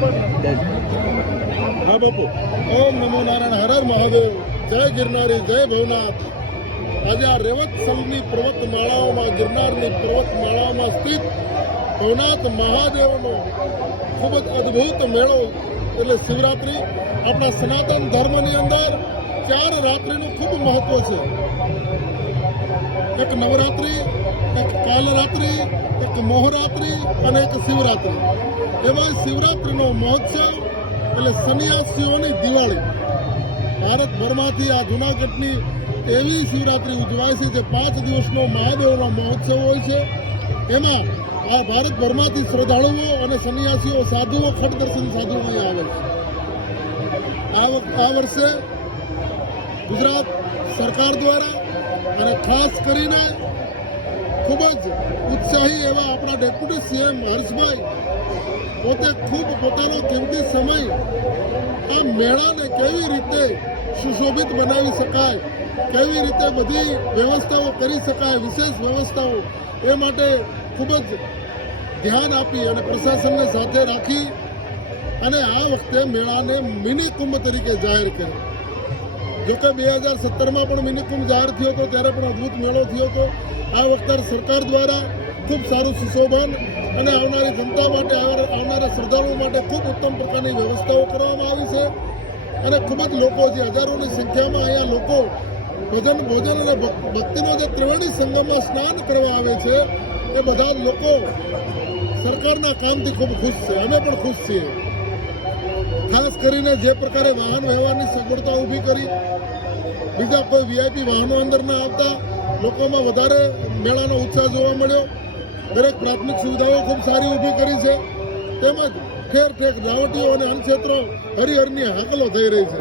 હા બાપુ. ઓમ નમો નારાયણ, હર હર મહાદેવ, જય ગિરનારી, જય ભવનાથ. આજે આ રેવતસલની પર્વતમાળાઓમાં, ગિરનારની પર્વતમાળાઓમાં સ્થિત ભવનાથ મહાદેવનો ખૂબ જ અદ્ભુત મેળો એટલે શિવરાત્રિ. આપણા સનાતન ધર્મની અંદર 4 રાત્રિનું ખૂબ મહત્વ છે. એક નવરાત્રિ, એક કાલરાત્રિ, એક મોહરાત્રિ અને એક શિવરાત્રિ. એમાં શિવરાત્રિનો મહોત્સવ એટલે સન્યાસીઓની દિવાળી. ભારતભરમાંથી આ જૂનાગઢની એવી શિવરાત્રિ ઉજવાય છે જે 5 દિવસનો મહાદેવનો મહોત્સવ હોય છે. એમાં આ ભારતભરમાંથી શ્રદ્ધાળુઓ અને સન્યાસીઓ, સાધુઓ, ખટ દર્શન સાધુઓ અહીં આવે છે. આ વર્ષે ગુજરાત સરકાર દ્વારા અને ખાસ કરીને ખૂબ જ ઉત્સાહી એવા આપણા ડેપ્યુટી સીએમ હર્ષભાઈ પોતે ખૂબ પોતાનો કિંમતી સમય આ મેળાને કેવી રીતે સુશોભિત બનાવી શકાય, કેવી રીતે બધી વ્યવસ્થાઓ કરી શકાય, વિશેષ વ્યવસ્થાઓ, એ માટે ખૂબ જ ધ્યાન આપી અને પ્રશાસનને સાથે રાખી અને આ વખતે મેળાને મિની કુંભ તરીકે જાહેર કર્યો. જોકે 2017માં પણ મિની કુંભ જાહેર થયો હતો, ત્યારે પણ અદ્ભુત મેળો થયો હતો. આ વખતે સરકાર દ્વારા ખૂબ સારું સુશોભન અને આવનારી જનતા માટે, આવનારા શ્રદ્ધાળુઓ માટે ખૂબ ઉત્તમ પ્રકારની વ્યવસ્થાઓ કરવામાં આવી છે. અને ખૂબ જ લોકો, જે હજારોની સંખ્યામાં અહીંયા લોકો ભજન, ભોજન અને ભક્તિનો જે ત્રિવેણી સંગમમાં સ્નાન કરવા આવે છે, એ બધા જ લોકો સરકારના કામથી ખૂબ ખુશ છે. અમે પણ ખુશ છીએ. ખાસ કરીને જે પ્રકારે વાહન વ્યવહારની સગવડતા ઊભી કરી, બીજા કોઈ વીઆઈપી વાહનો અંદર ના આવતા, લોકોમાં વધારે મેળાનો ઉત્સાહ જોવા મળ્યો. દરેક પ્રાથમિક સુવિધાઓ ખૂબ સારી ઊભી કરી છે. તેમજ ઠેર ઠેર રાવટીઓ અને અન્નક્ષેત્રો હરિહરની હાકલો થઈ રહી છે.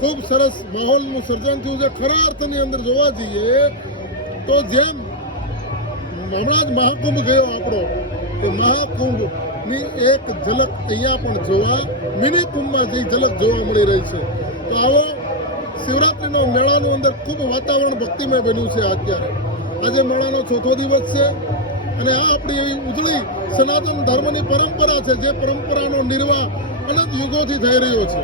ખૂબ સરસ માહોલનું સર્જન થયું છે. ખરા અર્થની અંદર જોવા જઈએ તો જેમ હમણાં જ મહાકુંભ ગયો આપણો, તો મહાકુંભની એક ઝલક અહીંયા પણ જોવા, મિની કુંભમાં જે ઝલક જોવા મળી રહી છે. તો આવો શિવરાત્રિનો મેળાનું અંદર ખૂબ વાતાવરણ ભક્તિમય બન્યું છે. અત્યારે આજે મેળાનો 4થો દિવસ છે અને આ આપણી એવી ઉજળી સનાતન ધર્મની પરંપરા છે, જે પરંપરાનો નિર્વાહ અનંત યુગોથી થઈ રહ્યો છે.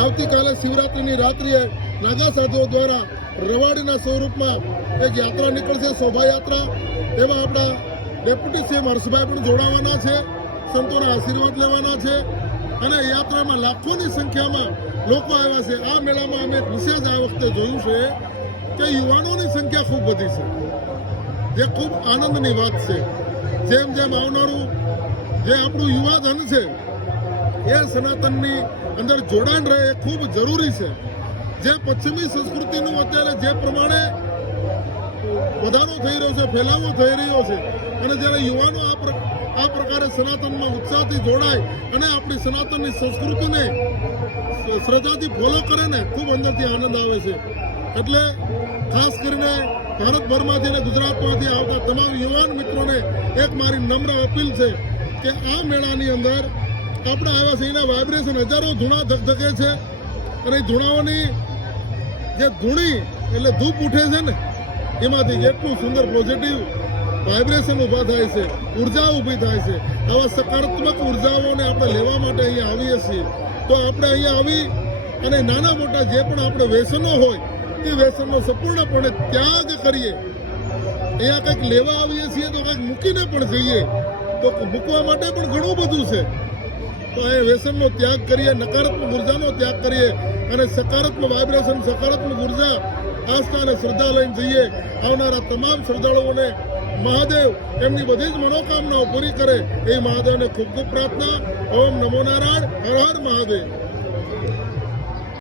આવતીકાલે શિવરાત્રિની રાત્રિએ નાગા સાધુઓ દ્વારા રવાડીના સ્વરૂપમાં એક યાત્રા નીકળશે, શોભાયાત્રા. તેમાં આપણા ડેપ્યુટી સીએમ હર્ષભાઈ પણ જોડાવાના છે, સંતોના આશીર્વાદ લેવાના છે અને યાત્રામાં લાખોની સંખ્યામાં લોકો આવ્યા છે. આ મેળામાં અમે વિશેષ આ વખતે જોયું છે કે યુવાનોની સંખ્યા ખૂબ વધી છે, જે ખૂબ આનંદની વાત છે. જેમ જેમ આવનારું જે આપણું યુવાધન છે એ સનાતનની અંદર જોડાણ રહે એ ખૂબ જરૂરી છે. જે પશ્ચિમી સંસ્કૃતિનું અત્યારે જે પ્રમાણે વધારો થઈ રહ્યો છે, ફેલાવો થઈ રહ્યો છે, અને જ્યારે યુવાનો આ પ્રકારે સનાતનમાં ઉત્સાહથી જોડાય અને આપણી સનાતનની સંસ્કૃતિને શ્રદ્ધાથી ફોલો કરે ને, ખૂબ અંદરથી આનંદ આવે છે. એટલે ખાસ કરીને ભારતભરમાંથી અને ગુજરાતમાંથી આવતા તમામ યુવાન મિત્રોને એક મારી નમ્ર અપીલ છે કે આ મેળાની અંદર આપણે આવ્યા છે, એના વાઇબ્રેશન હજારો ધૂણા ધગધગે છે અને ધૂણાઓની જે ધૂણી એટલે ધૂપ ઉઠે છે ને, એમાંથી કેટલું સુંદર પોઝિટિવ વાઇબ્રેશન ઊભા થાય છે, ઉર્જા ઊભી થાય છે. આવા સકારાત્મક ઉર્જાઓને આપણે લેવા માટે અહીંયા આવીએ છીએ. તો આપણે અહીંયા આવી અને નાના મોટા જે પણ આપણે વ્યસનો હોય એ વ્યસનનો સંપૂર્ણપણે ત્યાગ કરીએ. અહીંયા કંઈક લેવા આવીએ છીએ તો કંઈક મૂકીને પણ જઈએ, તો મૂકવા માટે પણ ઘણું બધું છે. તો એ વ્યસનનો ત્યાગ કરીએ, નકારાત્મક ઉર્જાનો ત્યાગ કરીએ અને સકારાત્મક વાઇબ્રેશન, સકારાત્મક ઉર્જા, આસ્થા અને શ્રદ્ધા લઈને જઈએ. આવનારા તમામ શ્રદ્ધાળુઓને મહાદેવ એમની બધી જ મનોકામનાઓ પૂરી કરે એ મહાદેવને ખૂબ ખૂબ પ્રાર્થના. ઓમ નમો નારાયણ, હર હર મહાદેવ.